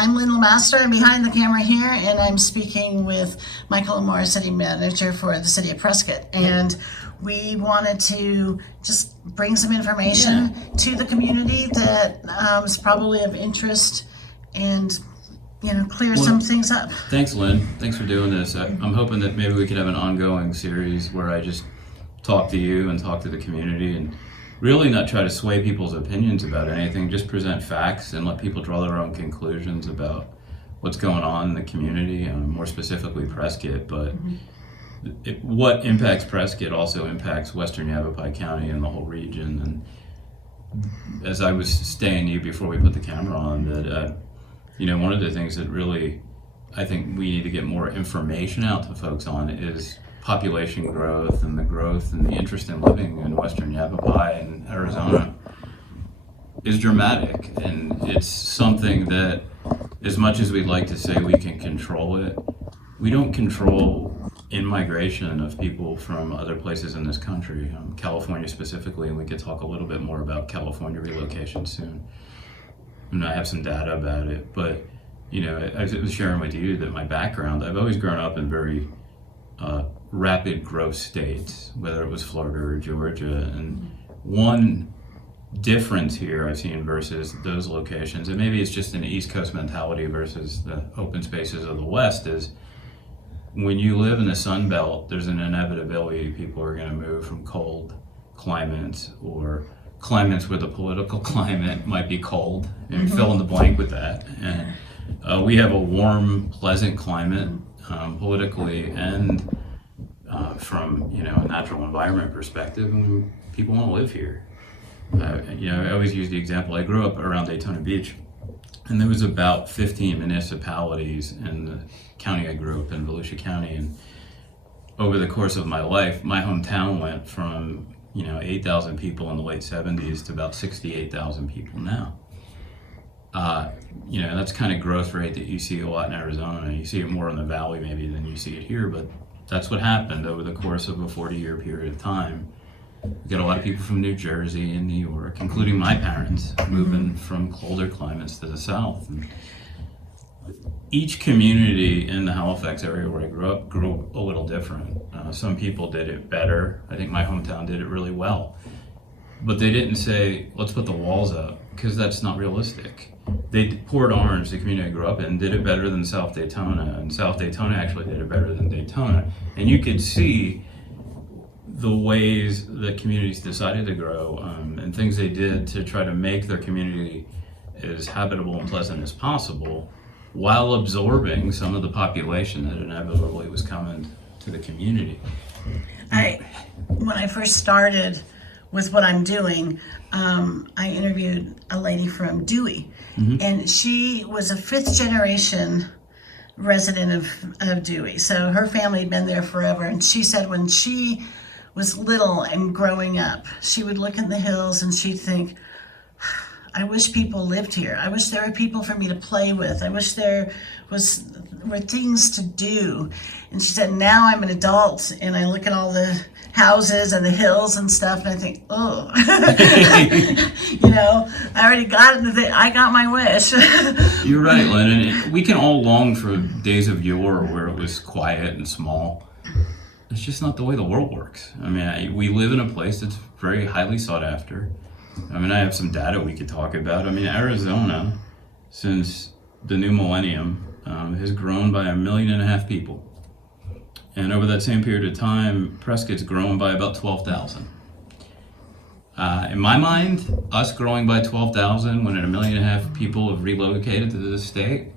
I'm Lynn Lamaster. I'm behind the camera here, and I'm speaking with Michael Lamar, City Manager for the City of Prescott. And we wanted to just bring some information to the community that is probably of interest and, clear some things up. Thanks, Lynn. Thanks for doing this. I'm hoping that maybe we could have an ongoing series where I just talk to you and talk to the community and really not try to sway people's opinions about anything, just present facts and let people draw their own conclusions about what's going on in the community, more specifically Prescott. But what impacts Prescott also impacts Western Yavapai County and the whole region. And as I was saying to you before we put the camera on, that one of the things that really I think we need to get more information out to folks on is population growth and the growth and the interest in living in Western Yavapai and Arizona is dramatic. And it's something that, as much as we'd like to say we can control it, we don't control in-migration of people from other places in this country, California specifically, and we could talk a little bit more about California relocation soon. And I have some data about it, but I was sharing with you that my background, I've always grown up in very rapid growth states, whether it was Florida or Georgia. And one difference here I've seen versus those locations, and maybe it's just an East Coast mentality versus the open spaces of the West, is when you live in the Sun Belt, there's an inevitability people are going to move from cold climates or climates where the political climate might be cold, and fill in the blank with that. And we have a warm, pleasant climate politically and from a natural environment perspective, and people want to live here. I always use the example. I grew up around Daytona Beach, and there was about 15 municipalities in the county I grew up in, Volusia County. And over the course of my life, my hometown went from 8,000 people in the late 70s to about 68,000 people now. That's kind of growth rate that you see a lot in Arizona. You see it more in the valley maybe than you see it here, but that's what happened over the course of a 40-year period of time. We got a lot of people from New Jersey and New York, including my parents, moving from colder climates to the south. And each community in the Halifax area where I grew up grew a little different. Some people did it better. I think my hometown did it really well. But they didn't say, let's put the walls up, because that's not realistic. Port Orange, the community I grew up in, did it better than South Daytona, and South Daytona actually did it better than Daytona. And you could see the ways the communities decided to grow and things they did to try to make their community as habitable and pleasant as possible, while absorbing some of the population that inevitably was coming to the community. When I first started with what I'm doing, I interviewed a lady from Dewey, and she was a fifth generation resident of Dewey. So her family had been there forever, and she said when she was little and growing up, she would look in the hills and she'd think, I wish people lived here. I wish there were people for me to play with. I wish there were things to do. And she said, now I'm an adult and I look at all the houses and the hills and stuff, and I think, oh, I already got it. I got my wish. You're right, Lynn. And we can all long for days of yore where it was quiet and small. It's just not the way the world works. We live in a place that's very highly sought after. I have some data we could talk about. Arizona, since the new millennium, has grown by 1.5 million people. And over that same period of time, Prescott's grown by about 12,000. In my mind, us growing by 12,000 when 1.5 million people have relocated to this state,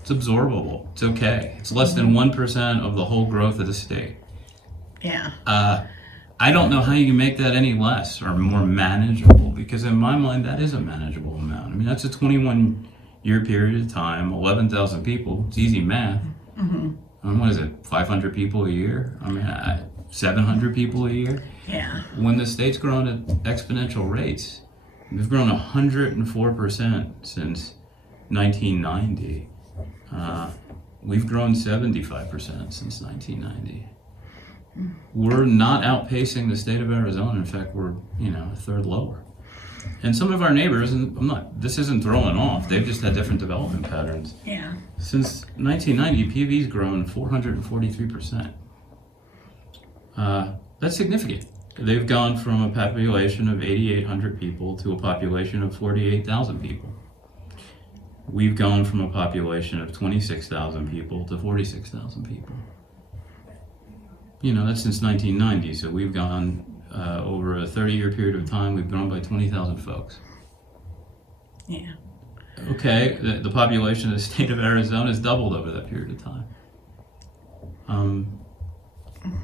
it's absorbable. It's okay. It's less than 1% of the whole growth of the state. Yeah. I don't know how you can make that any less or more manageable, because in my mind, that is a manageable amount. That's a 21-year period of time, 11,000 people. It's easy math. What is it, 500 people a year? 700 people a year? Yeah. When the state's grown at exponential rates, we've grown 104% since 1990. We've grown 75% since 1990. We're not outpacing the state of Arizona. In fact, we're a third lower. And some of our neighbors, and this isn't throwing off, they've just had different development patterns. Yeah. Since 1990, PV's grown 443%. That's significant. They've gone from a population of 8,800 people to a population of 48,000 people. We've gone from a population of 26,000 people to 46,000 people. That's since 1990, so we've gone over a 30-year period of time, we've grown by 20,000 folks. Yeah. Okay, the population of the state of Arizona has doubled over that period of time.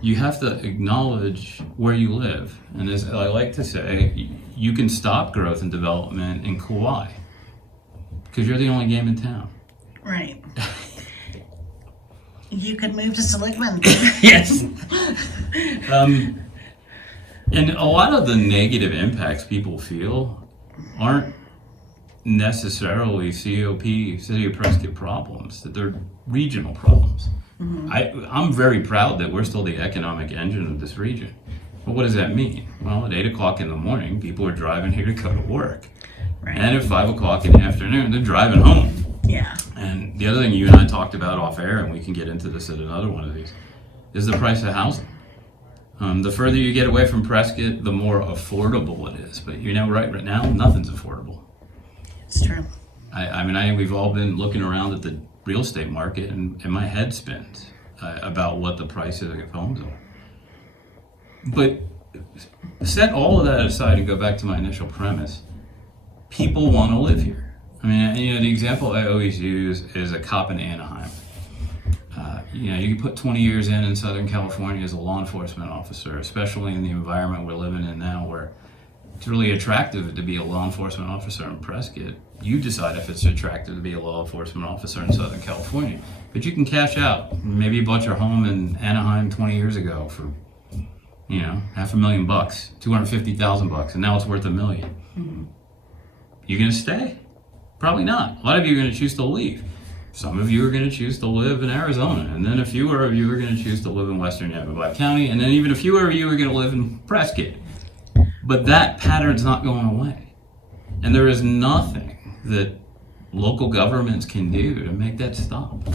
You have to acknowledge where you live. And as I like to say, you can stop growth and development in Kauai because you're the only game in town. Right. You could move to Seligman. Yes. And a lot of the negative impacts people feel aren't necessarily COP, City of Prescott problems, that they're regional problems. Mm-hmm. I'm very proud that we're still the economic engine of this region. But what does that mean? Well, at 8 o'clock in the morning, people are driving here to go to work. Right. And at 5 o'clock in the afternoon, they're driving home. Yeah. And the other thing you and I talked about off air, and we can get into this at another one of these, is the price of housing. The further you get away from Prescott, the more affordable it is. But right now, nothing's affordable. It's true. We've all been looking around at the real estate market, and my head spins about what the prices of homes are. But set all of that aside and go back to my initial premise. People want to live here. The example I always use is a cop in Anaheim. You can put 20 years in Southern California as a law enforcement officer, especially in the environment we're living in now where it's really attractive to be a law enforcement officer in Prescott. You decide if it's attractive to be a law enforcement officer in Southern California. But you can cash out. Maybe you bought your home in Anaheim 20 years ago for, $500,000, $250,000, and now it's worth $1 million. Mm-hmm. You gonna stay? Probably not. A lot of you are gonna choose to leave. Some of you are going to choose to live in Arizona, and then a few of you are going to choose to live in western Yavapai County, and then even a few of you are going to live in Prescott. But that pattern's not going away. And there is nothing that local governments can do to make that stop.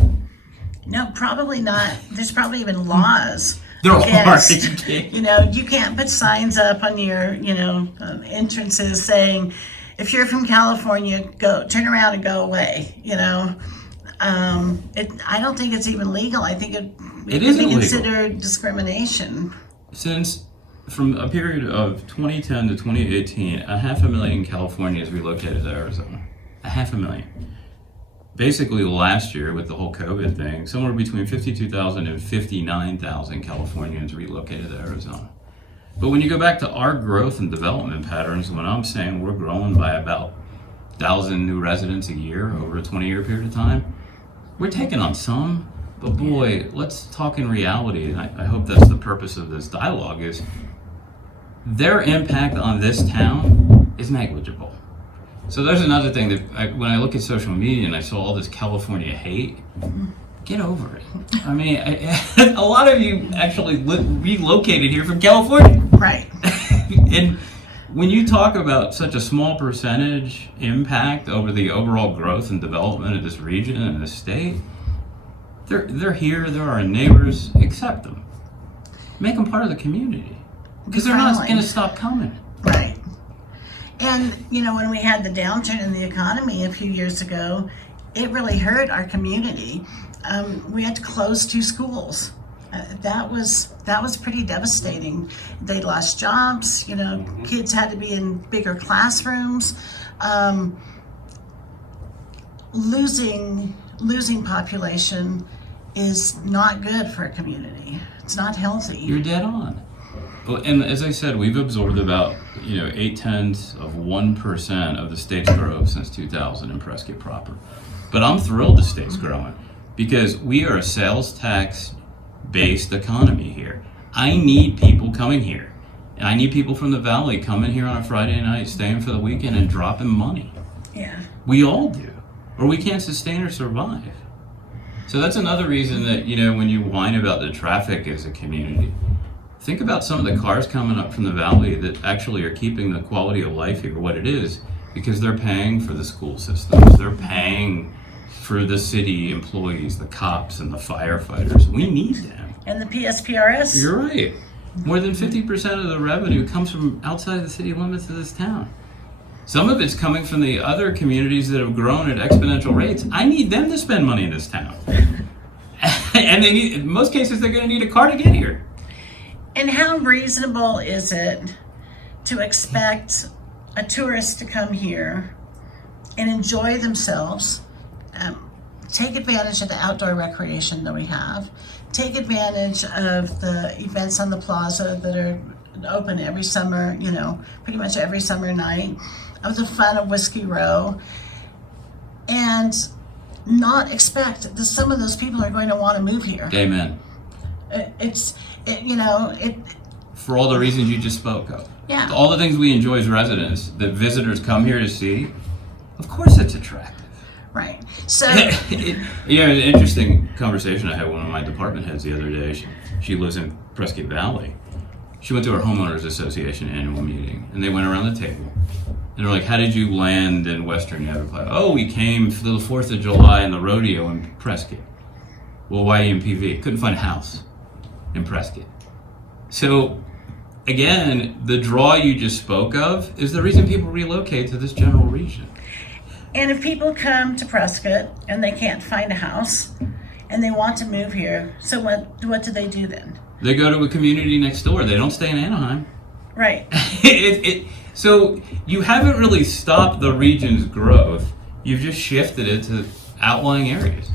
No, probably not. There's probably even laws. There are. You can't put signs up on your, entrances saying, if you're from California, turn around and go away, I don't think it's even legal. I think it could be considered discrimination. Since from a period of 2010 to 2018, 500,000 Californians relocated to Arizona. 500,000. Basically last year with the whole COVID thing, somewhere between 52,000 and 59,000 Californians relocated to Arizona. But when you go back to our growth and development patterns, when I'm saying we're growing by about 1,000 new residents a year over a 20-year period of time, we're taking on some, but boy, let's talk in reality, and I hope that's the purpose of this dialogue, is their impact on this town is negligible. So there's another thing that when I look at social media and I saw all this California hate, get over it. A lot of you actually relocated here from California. Right. And when you talk about such a small percentage impact over the overall growth and development of this region and this state, they're here, they're our neighbors, accept them. Make them part of the community. Because they're not going to stop coming. Right. And, when we had the downturn in the economy a few years ago, it really hurt our community. We had to close 2 schools. That was pretty devastating. They lost jobs. Kids had to be in bigger classrooms. Losing population is not good for a community. It's not healthy. You're dead on. Well, and as I said, we've absorbed about 0.8% of the state's growth since 2000 in Prescott proper. But I'm thrilled the state's growing because we are a sales tax based economy here. I need people coming here. And I need people from the valley coming here on a Friday night, staying for the weekend and dropping money. Yeah. We all do. Or we can't sustain or survive. So that's another reason that, when you whine about the traffic as a community, think about some of the cars coming up from the valley that actually are keeping the quality of life here what it is, because they're paying for the school systems, they're paying for the city employees, the cops and the firefighters. We need them. And the PSPRS. You're right. More than 50% of the revenue comes from outside the city limits of this town. Some of it's coming from the other communities that have grown at exponential rates. I need them to spend money in this town. And they need, in most cases, they're going to need a car to get here. And how reasonable is it to expect a tourist to come here and enjoy themselves, take advantage of the outdoor recreation that we have, take advantage of the events on the plaza that are open every summer, pretty much every summer night, of the fun of Whiskey Row, and not expect that some of those people are going to want to move here. Amen. For all the reasons you just spoke of. Yeah. All the things we enjoy as residents that visitors come here to see, of course it's attractive. Right. So an interesting conversation I had with one of my department heads the other day. She lives in Prescott Valley. She went to our homeowners association annual meeting, and they went around the table. And they're like, how did you land in Western Everglades? Oh, we came for the 4th of July and the rodeo in Prescott. Well, why EMPV? Couldn't find a house in Prescott. So, again, the draw you just spoke of is the reason people relocate to this general region. And if people come to Prescott and they can't find a house and they want to move here, so what do they do then? They go to a community next door. They don't stay in Anaheim. Right. So you haven't really stopped the region's growth. You've just shifted it to outlying areas.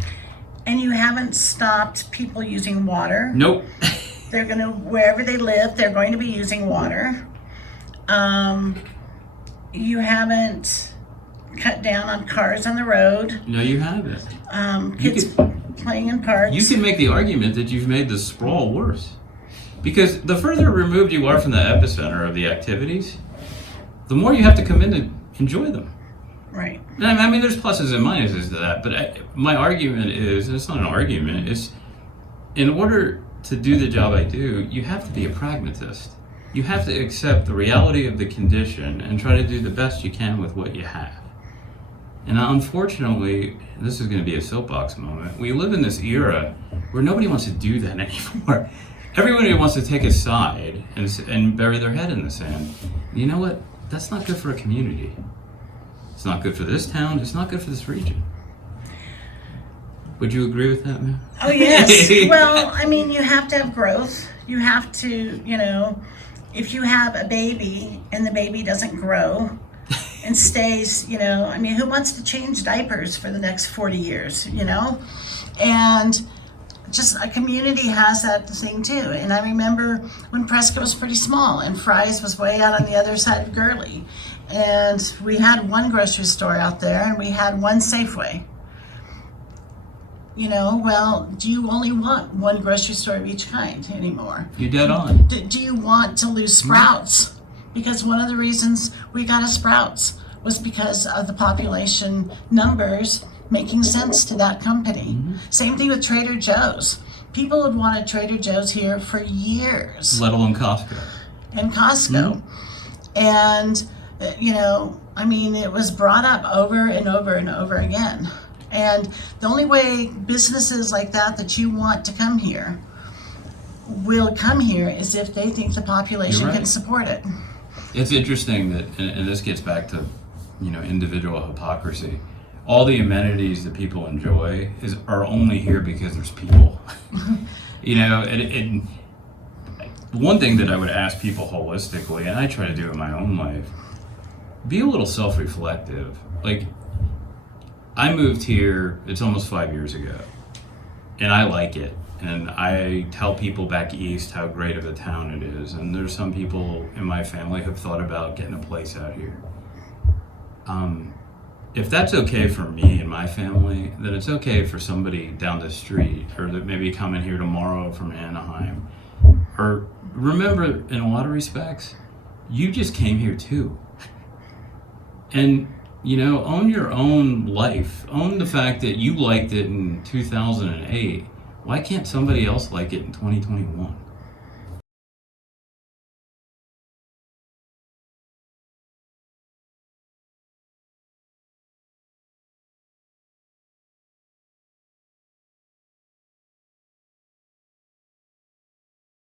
And you haven't stopped people using water. Nope. They're going to, wherever they live, they're going to be using water. You haven't cut down on cars on the road. No, you haven't. Kids playing in parks. You can make the argument that you've made the sprawl worse. Because the further removed you are from the epicenter of the activities, the more you have to come in to enjoy them. Right. I mean, there's pluses and minuses to that, but my argument is, and it's not an argument, it's in order to do the job I do, you have to be a pragmatist. You have to accept the reality of the condition and try to do the best you can with what you have. And unfortunately, this is going to be a soapbox moment, we live in this era where nobody wants to do that anymore. Everybody wants to take a side and bury their head in the sand. You know what? That's not good for a community. It's not good for this town. It's not good for this region. Would you agree with that, man? Oh, yes. Well, I mean, you have to have growth. You have to, if you have a baby and the baby doesn't grow and stays, who wants to change diapers for the next 40 years, And just a community has that thing too. And I remember when Prescott was pretty small and Fry's was way out on the other side of Gurley. And we had one grocery store out there and we had one Safeway. Well, do you only want one grocery store of each kind anymore? You're dead on. Do you want to lose Sprouts? Because one of the reasons we got a Sprouts was because of the population numbers making sense to that company. Mm-hmm. Same thing with Trader Joe's. People had wanted Trader Joe's here for years. Let alone Costco. And Costco. Mm-hmm. And, it was brought up over and over and over again. And the only way businesses like that you want to come here will come here is if they think the population can support it. It's interesting that, and this gets back to, individual hypocrisy. All the amenities that people enjoy are only here because there's people. And one thing that I would ask people holistically, and I try to do in my own life, be a little self-reflective. Like, I moved here, it's almost 5 years ago, and I like it. And I tell people back east how great of a town it is. And there's some people in my family who have thought about getting a place out here. If that's okay for me and my family, then it's okay for somebody down the street or that maybe coming here tomorrow from Anaheim. Or remember, in a lot of respects, you just came here too. And, own your own life. Own the fact that you liked it in 2008. Why can't somebody else like it in 2021?